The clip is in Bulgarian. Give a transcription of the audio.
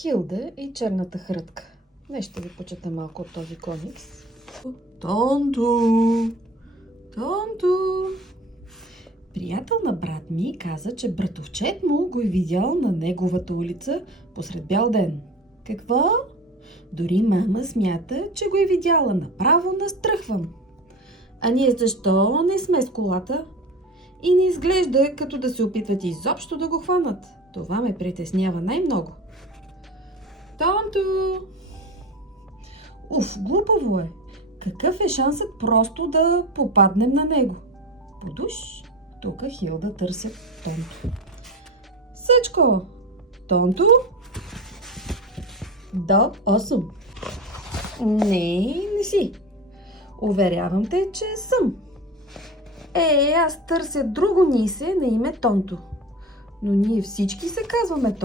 Хилда и черната хрътка. Днес ще ви почета малко от този комикс. Тонто! Тонто! Приятел на брат ми каза, че братовчет му го е видял на неговата улица посред бял ден. Какво? Дори мама смята, че го е видяла. Направо настръхвам. А ние защо не сме с колата? И не изглежда като да се опитват изобщо да го хванат. Това ме притеснява най-много. Тонто! Уф, глупаво е. Какъв е шансът просто да попаднем на него? Подуш? Тук Хилда търся Тонто. Съчко! Тонто? Да, аз съм. Не си. Уверявам те, че съм. Аз търся друго нисе на име Тонто. Но ние всички се казваме Тонто.